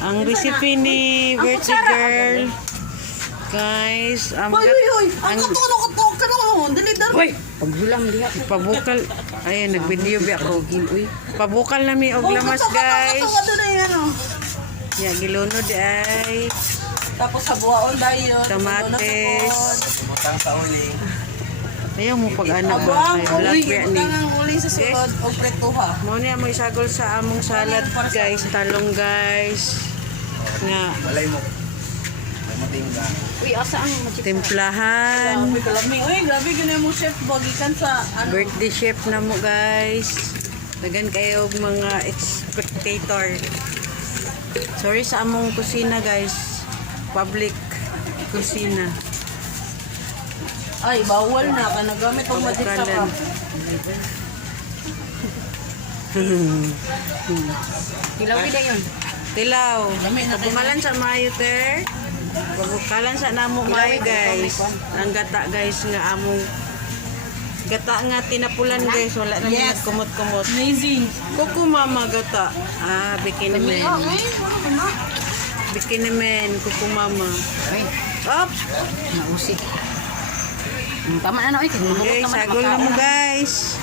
Ang recipe ni Virty Girl. Guys, Hoy, ang katunog ka naman. Dali, dali. Hoy, paghulam diha. Pabukal. Ayan, nag-video ba ako. Uy, pabukal na mi og lamas, guys. Ya, gilunod ay. Tapos sa buhaon dayon. Kamatis. Butang sa uling. Ayaw mo pag-anak ba? Buhaon, Ay, blackberry ni. butang ang uling sa sulod o pretuha. Mo niya mo isagol sa among salad, guys. Talong, guys. Nga, Balay mo. May matingga. Uy, asa ang timplahan. Grabe kalami. Uy, grabe ganyan mo chef. Bagikan sa ano. Birthday chef na mo, guys. Dagan kayo og mga spectator. Sorry sa among kusina, guys. Public kusina. Ay, bawal na. Ka nagamit ang magic sa Pabukalan. Ilaw na yun. Tilaw. Dami na Pabukalan sa mayo, ter. Pabukalan sa namo mayo, guys. Ang gata, guys, nga among gata nga tinapulan, guys. Wala na Yes. nagkumot-kumot. Amazing. Kuku mama gata. Ah, bikini man. Bikini man, kuku mama. Ay, Op! nausik. Tama na na, uy. Okay, sagol na mo, guys.